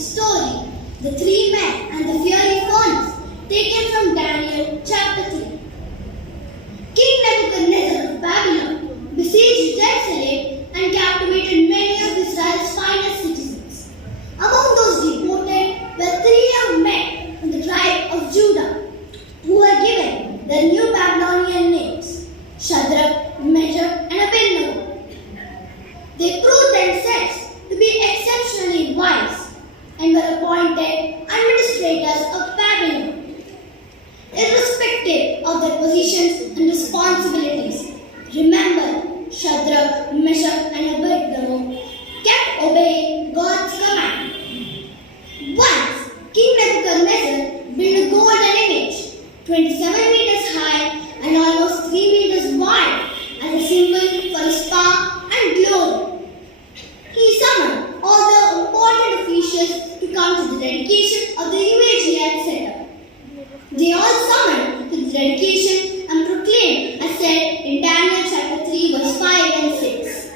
story, The Three Men and the Fiery Furnace, taken from Daniel chapter 3. King Nebuchadnezzar of Babylon besieged Jerusalem and captivated many of Israel's finest citizens. Among those deported were three young men from the tribe of Judah, who were given their new Babylonian names, Shadrach, Meshach, and Abednego. They proved themselves to be exceptionally wise and were appointed administrators of Babylon. Irrespective of their positions and responsibilities, remember, Shadrach, Meshach, and Abednego kept obeying God's command. Once, King Nebuchadnezzar built a golden image, 27 meters high and almost 3 meters wide, as a symbol for his power and glory. He summoned all the important officials to come to the dedication of the image he had set up. They all summoned to the dedication and proclaimed, as said in Daniel chapter 3, verse 5 and 6.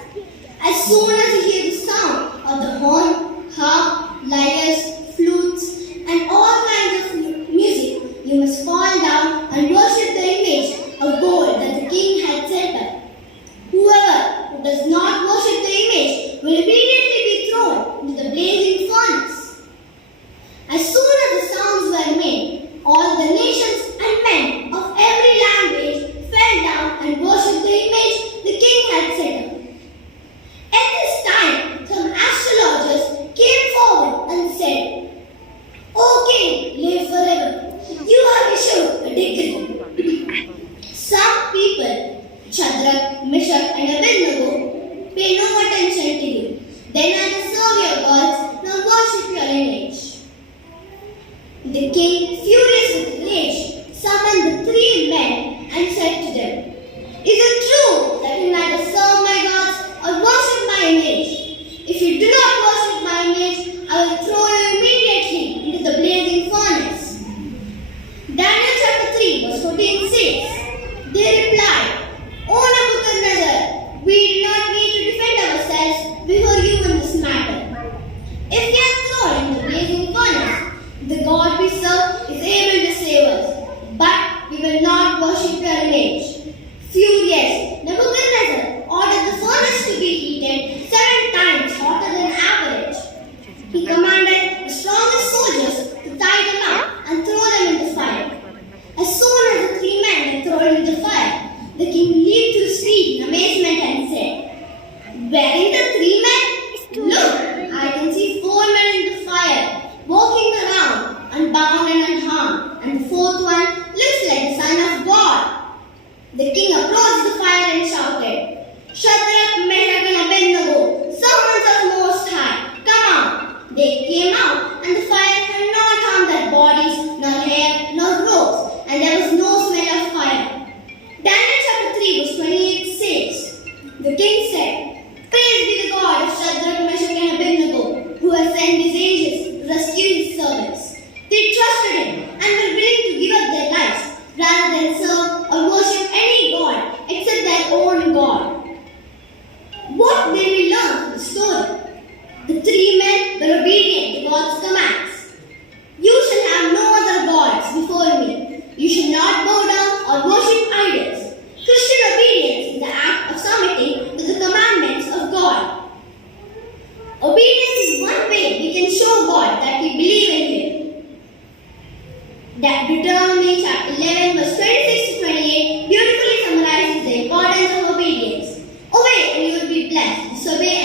As soon as you hear the sound of the horn, harp, lyres, flutes, and all kinds of music, you must fall down and worship the image of gold that the king had set up. Whoever who does not worship the image will immediately be thrown into the blazing furnace. As soon as the sounds were made, all the nations and men of every language fell down and worshipped the image the king had set up. At this time, some astrologers came forward and said, "O king, live forever. You have issued a decree." Some people, Shadrach, Meshach, and Abednego, pay no attention to you. They neither serve your gods nor worship your image. The king, furious with rage, summoned the three men and said to them, "Is it true that you neither serve my gods or worship my image? If you do not worship my image, I will throw you immediately into the blazing furnace." Daniel chapter 3, verse 14 says, they replied, "O Nebuchadnezzar, we do not need to defend ourselves before you in this matter. If we are thrown in the blazing furnace, the God we serve is able to save us, but we will not worship your image." Furious, Nebuchadnezzar ordered the furnace to be heated 7 times hotter than average. He commanded the strongest soldiers to tie them up and throw them in the fire. As soon as the three men were thrown into the fire, the king leaped to his feet in amazement and said, "Where are the three men? Look, I can see 4 men in the fire, walking around, unbound and unharmed, and the 4th one looks like the Son of God." The king approached the fire and shouted, "Shadrach, Meshach, and Abednego, servants of Most High, come out." They came out, and the fire had not harmed their bodies, nor hair, nor robes, and there was no smell of fire. Daniel chapter 3, verse 28 says, the king said, "Praise be the God of Shadrach, Meshach, and Abednego, who has sent his angels to rescue his servants." They trusted him and were willing to give up their lives rather than serve or worship any god except their own God. What may we learn from the story? The three men were obedient to God's commands. "You shall have no other gods before me. You shall not bow down or worship idols." Christian obedience is the act of submitting to the commandments of God. Obedience is one way we can show God that we believe in Him. That Deuteronomy chapter 11, verse 26 to 28 beautifully summarizes the importance of obedience. Obey and you will be blessed. Disobey